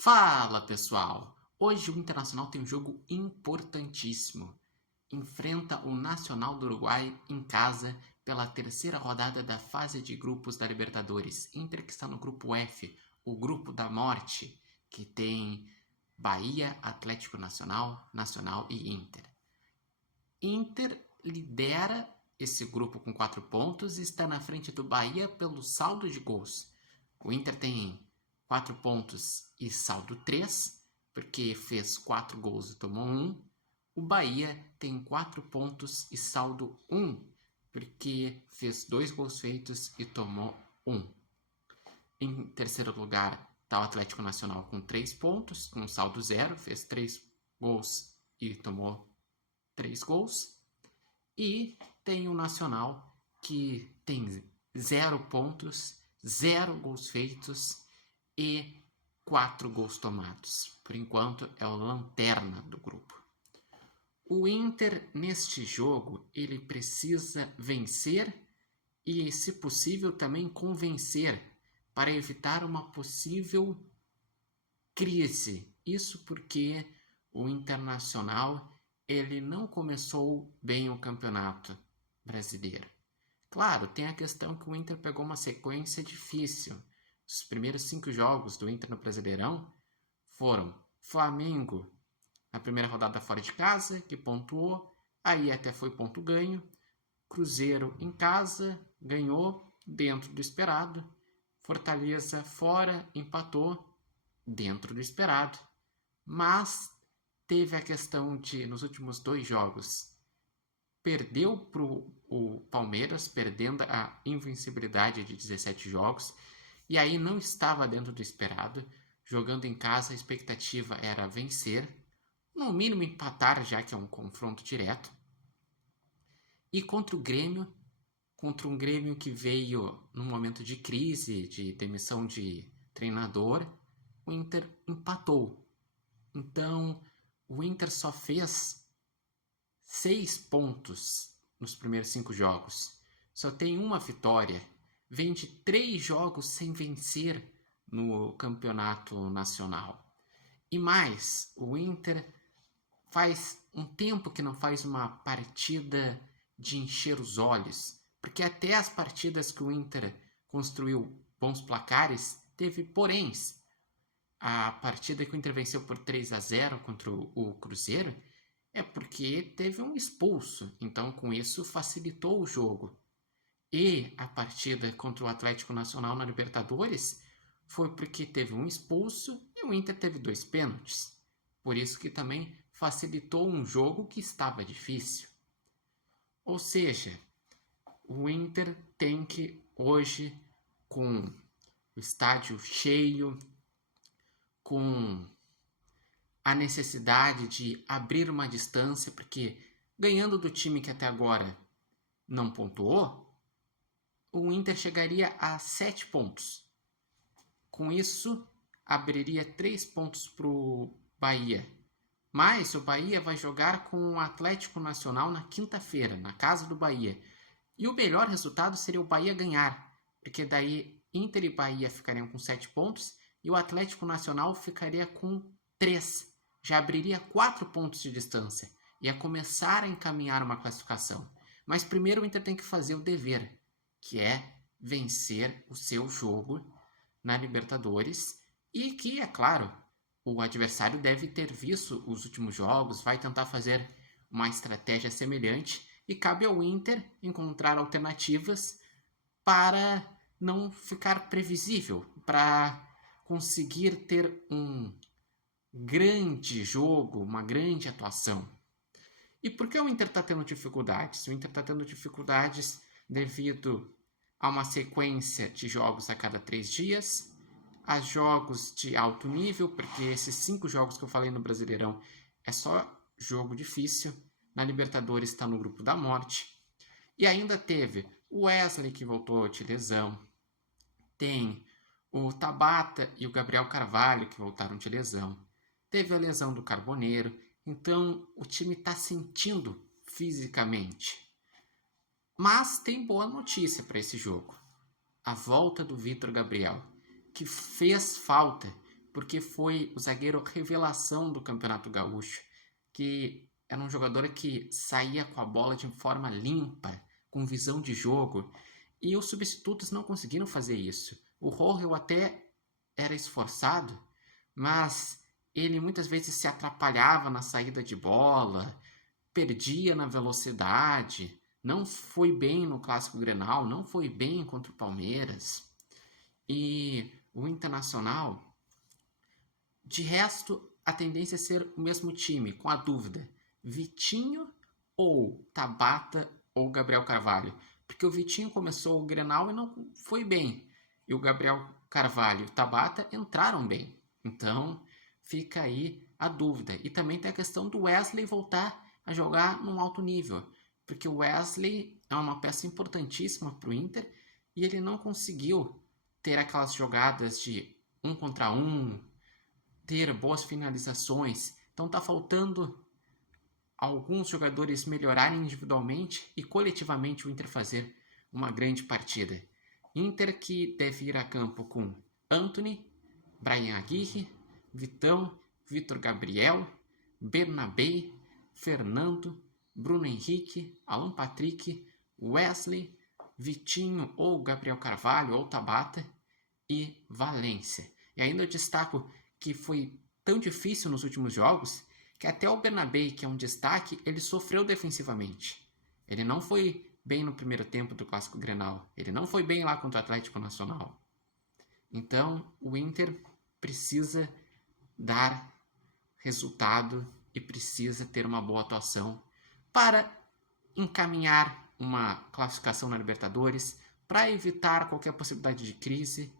Fala pessoal! Hoje o Internacional tem um jogo importantíssimo. Enfrenta o Nacional do Uruguai em casa pela terceira rodada da fase de grupos da Libertadores. Inter que está no grupo F, o grupo da morte, que tem Bahia, Atlético Nacional, Nacional e Inter. Inter lidera esse grupo com 4 pontos e está na frente do Bahia pelo saldo de gols. O Inter tem 4 pontos e saldo 3, porque fez 4 gols e tomou 1. O Bahia tem 4 pontos e saldo 1, porque fez 2 gols feitos e tomou 1. Em terceiro lugar está o Atlético Nacional com 3 pontos, com saldo 0, fez 3 gols e tomou 3 gols. E tem o Nacional, que tem 0 pontos, 0 gols feitos e 4 gols tomados. Por enquanto, é o lanterna do grupo. O Inter, neste jogo, ele precisa vencer e, se possível, também convencer para evitar uma possível crise. Isso porque o Internacional ele não começou bem o campeonato brasileiro. Claro, tem a questão que o Inter pegou uma sequência difícil. Os primeiros 5 jogos do Inter no Brasileirão foram Flamengo na primeira rodada fora de casa, que pontuou, aí até foi ponto ganho. Cruzeiro em casa, ganhou dentro do esperado. Fortaleza fora, empatou dentro do esperado. Mas teve a questão de, nos últimos 2 jogos, perdeu para o Palmeiras, perdendo a invencibilidade de 17 jogos, e aí não estava dentro do esperado. Jogando em casa, a expectativa era vencer, no mínimo empatar, já que é um confronto direto. E contra um Grêmio que veio num momento de crise, de demissão de treinador, o Inter empatou. Então, o Inter só fez 6 pontos nos primeiros 5 jogos. Só tem uma vitória. Vem de 3 jogos sem vencer no campeonato nacional. E mais, o Inter faz um tempo que não faz uma partida de encher os olhos. Porque até as partidas que o Inter construiu bons placares, teve poréns. A partida que o Inter venceu por 3-0 contra o Cruzeiro é porque teve um expulso, então com isso facilitou o jogo. E a partida contra o Atlético Nacional na Libertadores foi porque teve um expulso e o Inter teve 2 pênaltis. Por isso que também facilitou um jogo que estava difícil. Ou seja, o Inter tem que hoje, com o estádio cheio, com a necessidade de abrir uma distância, porque ganhando do time que até agora não pontuou, o Inter chegaria a 7 pontos. Com isso, abriria 3 pontos para o Bahia. Mas o Bahia vai jogar com o Atlético Nacional na quinta-feira, na casa do Bahia. E o melhor resultado seria o Bahia ganhar, porque daí Inter e Bahia ficariam com 7 pontos e o Atlético Nacional ficaria com 3. Já abriria 4 pontos de distância. Ia começar a encaminhar uma classificação. Mas primeiro o Inter tem que fazer o dever, que é vencer o seu jogo na Libertadores e que, é claro, o adversário deve ter visto os últimos jogos, vai tentar fazer uma estratégia semelhante e cabe ao Inter encontrar alternativas para não ficar previsível, para conseguir ter um grande jogo, uma grande atuação. E por que o Inter está tendo dificuldades? O Inter está tendo dificuldades devido a uma sequência de jogos a cada 3 dias, a jogos de alto nível, porque esses 5 jogos que eu falei no Brasileirão é só jogo difícil. Na Libertadores está no grupo da morte. E ainda teve o Wesley, que voltou de lesão. Tem o Tabata e o Gabriel Carvalho, que voltaram de lesão. Teve a lesão do Carboneiro. Então, o time está sentindo fisicamente. Mas tem boa notícia para esse jogo. A volta do Vitor Gabriel, que fez falta, porque foi o zagueiro revelação do Campeonato Gaúcho, que era um jogador que saía com a bola de forma limpa, com visão de jogo, e os substitutos não conseguiram fazer isso. O Rohel até era esforçado, mas ele muitas vezes se atrapalhava na saída de bola, perdia na velocidade, não foi bem no Clássico Grenal, não foi bem contra o Palmeiras. E o Internacional, de resto, a tendência é ser o mesmo time, com a dúvida: Vitinho ou Tabata ou Gabriel Carvalho? Porque o Vitinho começou o Grenal e não foi bem. E o Gabriel Carvalho e o Tabata entraram bem. Então, fica aí a dúvida. E também tem a questão do Wesley voltar a jogar num alto nível. Porque o Wesley é uma peça importantíssima para o Inter e ele não conseguiu ter aquelas jogadas de 1 contra 1, ter boas finalizações. Então está faltando alguns jogadores melhorarem individualmente e coletivamente o Inter fazer uma grande partida. Inter que deve ir a campo com Antony, Brian Aguirre, Vitão, Vitor Gabriel, Bernabé, Fernando, Bruno Henrique, Alan Patrick, Wesley, Vitinho ou Gabriel Carvalho ou Tabata e Valência. E ainda eu destaco que foi tão difícil nos últimos jogos que até o Bernabé, que é um destaque, ele sofreu defensivamente. Ele não foi bem no primeiro tempo do Clássico Grenal. Ele não foi bem lá contra o Atlético Nacional. Então, o Inter precisa dar resultado e precisa ter uma boa atuação para encaminhar uma classificação na Libertadores, para evitar qualquer possibilidade de crise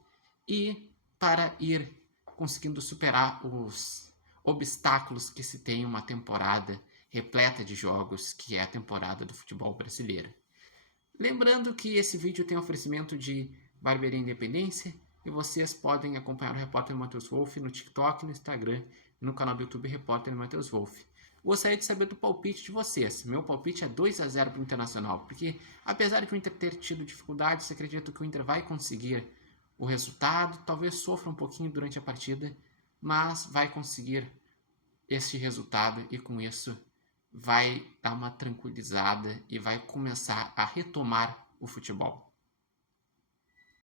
e para ir conseguindo superar os obstáculos que se tem em uma temporada repleta de jogos, que é a temporada do futebol brasileiro. Lembrando que esse vídeo tem oferecimento de Barbearia Independência e vocês podem acompanhar o Repórter Matheus Wolff no TikTok, no Instagram e no canal do YouTube Repórter Matheus Wolff. Gostaria de saber do palpite de vocês. Meu palpite é 2-0 para o Internacional, porque apesar de o Inter ter tido dificuldades, acredito que o Inter vai conseguir o resultado, talvez sofra um pouquinho durante a partida, mas vai conseguir esse resultado e com isso vai dar uma tranquilizada e vai começar a retomar o futebol.